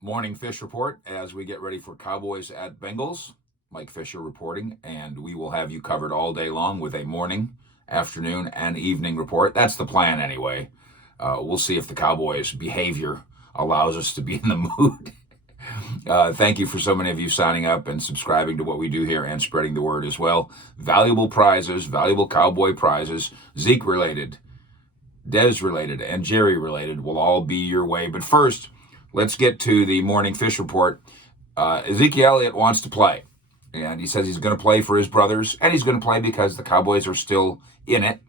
Morning Fish Report as we get ready for Cowboys at Bengals. Mike Fisher reporting, and we will have you covered all day long with a morning, afternoon, and evening report. That's the plan anyway. We'll see if the Cowboys' behavior allows us to be in the mood. Thank you for so many of you signing up and subscribing to what we do here and spreading the word as well. Valuable prizes, valuable Cowboy prizes, Zeke related, Dez related, and Jerry related will all be your way. But first, let's get to the morning Fish Report. Ezekiel Elliott wants to play, and he says he's going to play for his brothers, and he's going to play because the Cowboys are still in it,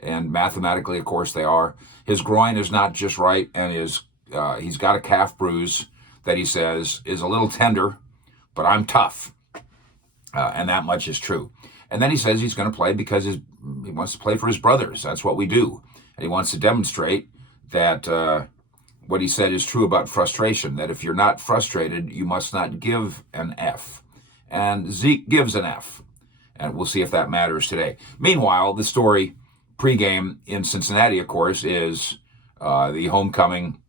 and mathematically, of course, they are. His groin is not just right, and he's got a calf bruise that he says is a little tender, but I'm tough, and that much is true. And then he says he's going to play because he wants to play for his brothers. That's what we do, and he wants to demonstrate that what he said is true about frustration, that if you're not frustrated, you must not give an F. And Zeke gives an F. And we'll see if that matters today. Meanwhile, the story pregame in Cincinnati, of course, is the homecoming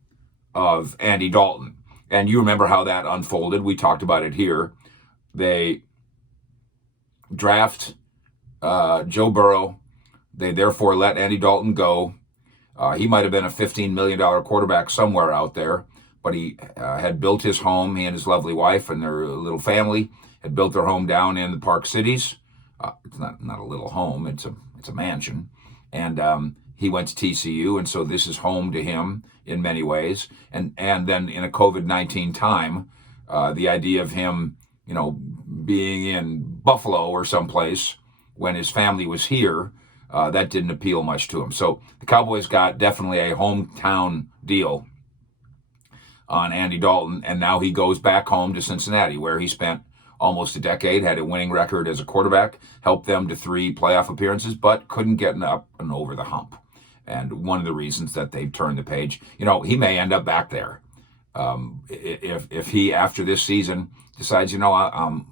of Andy Dalton. And you remember how that unfolded. We talked about it here. They draft Joe Burrow. They therefore let Andy Dalton go. He might have been a $15 million quarterback somewhere out there, but he had built his home. He and his lovely wife and their little family had built their home down in the Park Cities. It's not a little home; it's a mansion. And he went to TCU, and so this is home to him in many ways. And then in a COVID-19 time, the idea of him, being in Buffalo or someplace when his family was here. That didn't appeal much to him. So the Cowboys got definitely a hometown deal on Andy Dalton, and now he goes back home to Cincinnati, where he spent almost a decade, had a winning record as a quarterback, helped them to 3 playoff appearances, but couldn't get up and over the hump. And one of the reasons that they've turned the page, he may end up back there. If he, after this season, decides, I'm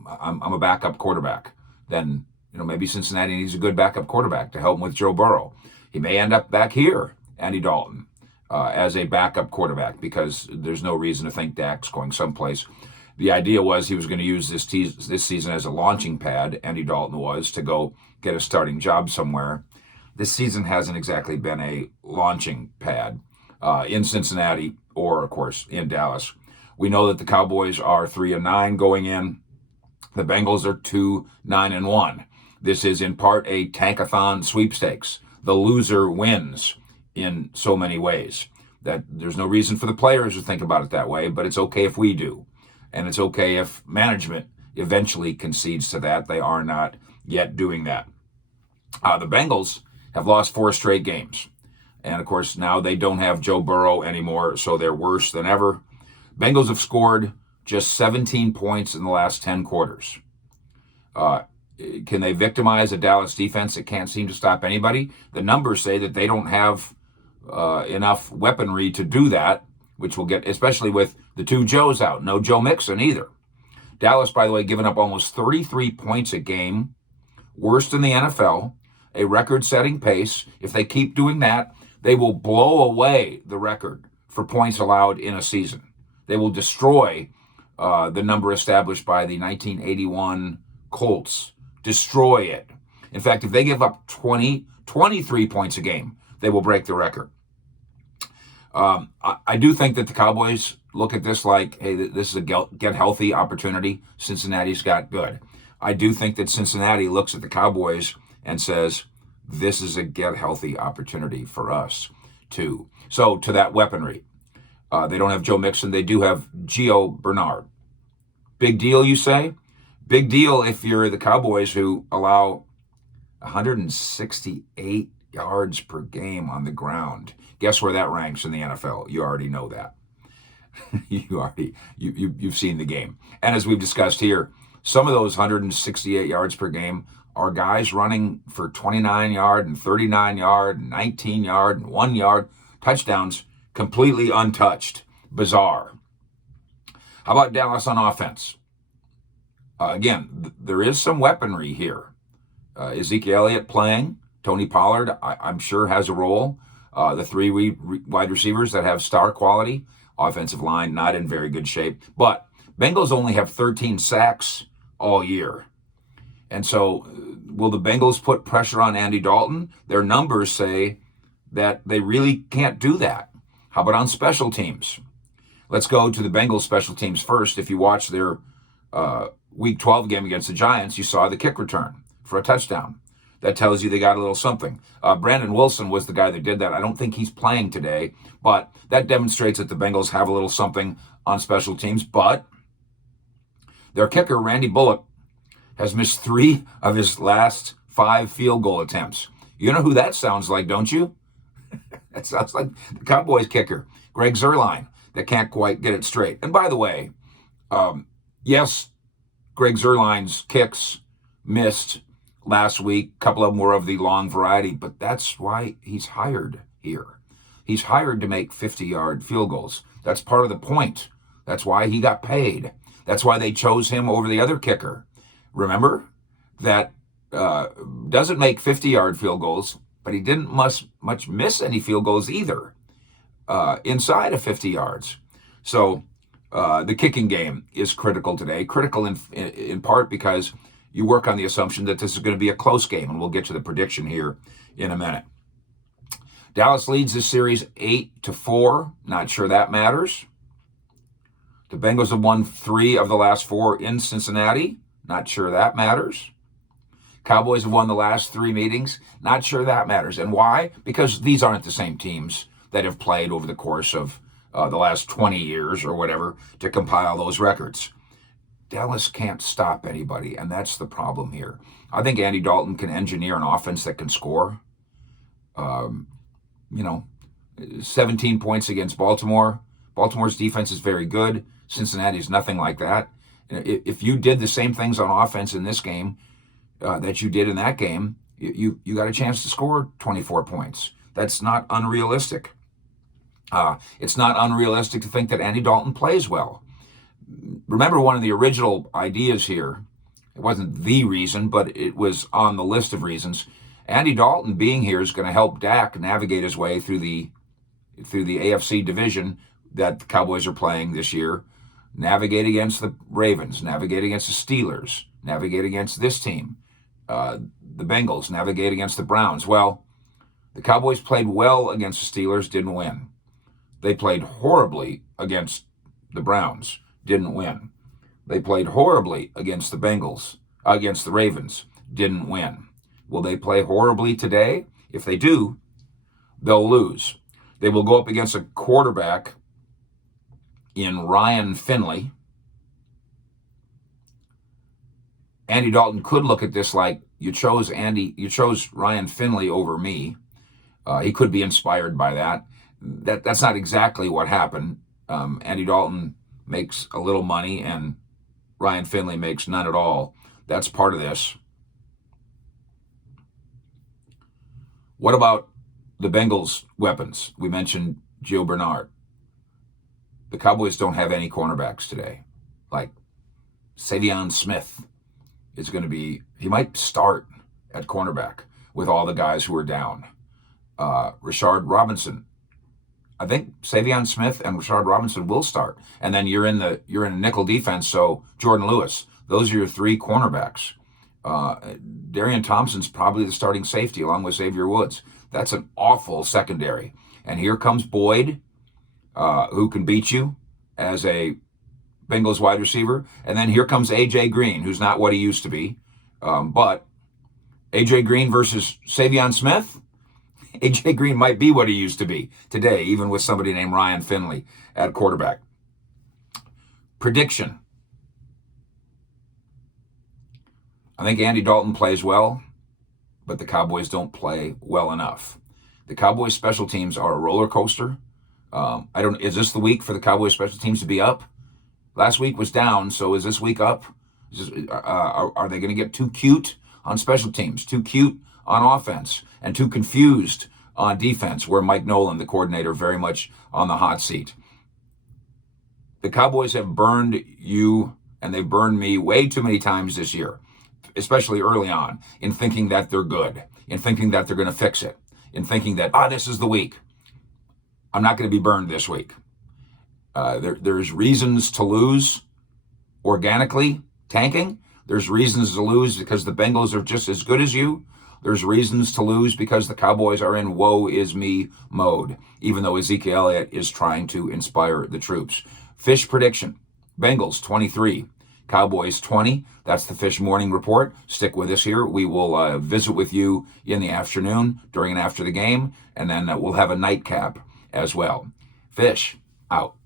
a backup quarterback, then maybe Cincinnati needs a good backup quarterback to help him with Joe Burrow. He may end up back here, Andy Dalton, as a backup quarterback, because there's no reason to think Dak's going someplace. The idea was he was going to use this season as a launching pad, Andy Dalton was, to go get a starting job somewhere. This season hasn't exactly been a launching pad in Cincinnati or, of course, in Dallas. We know that the Cowboys are 3-9 going in. The Bengals are 2-9-1. This is in part a tankathon sweepstakes. The loser wins in so many ways that there's no reason for the players to think about it that way, but it's okay if we do. And it's okay if management eventually concedes to that. They are not yet doing that. The Bengals have lost 4 straight games. And of course, now they don't have Joe Burrow anymore, so they're worse than ever. Bengals have scored just 17 points in the last 10 quarters. Can they victimize a Dallas defense that can't seem to stop anybody? The numbers say that they don't have enough weaponry to do that, which will get, especially with the 2 Joes out. No Joe Mixon either. Dallas, by the way, giving up almost 33 points a game, worst in the NFL, a record-setting pace. If they keep doing that, they will blow away the record for points allowed in a season. They will destroy the number established by the 1981 Colts. Destroy it. In fact, if they give up 23 points a game, they will break the record. I do think that the Cowboys look at this like, hey, this is a get healthy opportunity. Cincinnati's got good. I do think that Cincinnati looks at the Cowboys and says, this is a get healthy opportunity for us too. So to that weaponry, they don't have Joe Mixon. They do have Gio Bernard. Big deal, you say? Big deal if you're the Cowboys, who allow 168 yards per game on the ground. Guess where that ranks in the NFL? You already know that. You've seen the game. And as we've discussed here, some of those 168 yards per game are guys running for 29-yard and 39-yard and 19-yard and 1-yard touchdowns, completely untouched. Bizarre. How about Dallas on offense? Again, there is some weaponry here. Ezekiel Elliott playing. Tony Pollard, I'm sure, has a role. The 3 wide receivers that have star quality Offensive line not in very good shape. But Bengals only have 13 sacks all year. And so will the Bengals put pressure on Andy Dalton? Their numbers say that they really can't do that. How about on special teams? Let's go to the Bengals special teams first. If you watch their Week 12 game against the Giants, you saw the kick return for a touchdown. That tells you they got a little something. Brandon Wilson was the guy that did that. I don't think he's playing today, but that demonstrates that the Bengals have a little something on special teams. But their kicker, Randy Bullock, has missed 3 of his last 5 field goal attempts. You know who that sounds like, don't you? That sounds like the Cowboys kicker, Greg Zuerlein, that can't quite get it straight. And by the way, yes, Greg Zuerlein's kicks missed last week. A couple of them were of the long variety, but that's why he's hired here. He's hired to make 50-yard field goals. That's part of the point. That's why he got paid. That's why they chose him over the other kicker. Remember that doesn't make 50-yard field goals, but he didn't much miss any field goals either inside of 50 yards. So the kicking game is critical today. Critical in part because you work on the assumption that this is going to be a close game, and we'll get to the prediction here in a minute. Dallas leads this series 8-4. Not sure that matters. The Bengals have won 3 of the last 4 in Cincinnati. Not sure that matters. Cowboys have won the last 3 meetings. Not sure that matters. And why? Because these aren't the same teams that have played over the course of the last 20 years or whatever to compile those records. Dallas can't stop anybody, and that's the problem here. I think Andy Dalton can engineer an offense that can score. 17 points against Baltimore. Baltimore's defense is very good. Cincinnati's nothing like that. If you did the same things on offense in this game that you did in that game, you got a chance to score 24 points. That's not unrealistic. It's not unrealistic to think that Andy Dalton plays well. Remember, one of the original ideas here, it wasn't the reason, but it was on the list of reasons. Andy Dalton being here is going to help Dak navigate his way through the AFC division that the Cowboys are playing this year, navigate against the Ravens, navigate against the Steelers, navigate against this team, the Bengals, navigate against the Browns. Well, the Cowboys played well against the Steelers, didn't win. They played horribly against the Browns, didn't win. They played horribly against the Bengals, against the Ravens, didn't win. Will they play horribly today? If they do, they'll lose. They will go up against a quarterback in Ryan Finley. Andy Dalton could look at this like, you chose Ryan Finley over me. He could be inspired by that. That's not exactly what happened. Andy Dalton makes a little money and Ryan Finley makes none at all. That's part of this. What about the Bengals weapons? We mentioned Gio Bernard. The Cowboys don't have any cornerbacks today. Like Savion Smith is going to be, he might start at cornerback with all the guys who are down. Rashard Robinson. I think Savion Smith and Rashard Robinson will start. And then you're in a nickel defense, so Jordan Lewis. Those are your 3 cornerbacks. Darian Thompson's probably the starting safety along with Xavier Woods. That's an awful secondary. And here comes Boyd, who can beat you as a Bengals wide receiver. And then here comes A.J. Green, who's not what he used to be. But A.J. Green versus Savion Smith, A.J. Green might be what he used to be today, even with somebody named Ryan Finley at quarterback. Prediction. I think Andy Dalton plays well, but the Cowboys don't play well enough. The Cowboys special teams are a roller coaster. Is this the week for the Cowboys special teams to be up? Last week was down, so is this week up? Are they going to get too cute on special teams, too cute on offense, and too confused on defense, where Mike Nolan, the coordinator, very much on the hot seat? The Cowboys have burned you, and they've burned me way too many times this year, especially early on, in thinking that they're good, in thinking that they're going to fix it, in thinking that, this is the week. I'm not going to be burned this week. There's reasons to lose organically, tanking. There's reasons to lose because the Bengals are just as good as you. There's reasons to lose because the Cowboys are in woe is me mode, even though Ezekiel Elliott is trying to inspire the troops. Fish prediction: Bengals 23, Cowboys 20. That's the Fish Morning Report. Stick with us here. We will visit with you in the afternoon, during and after the game, and then we'll have a nightcap as well. Fish out.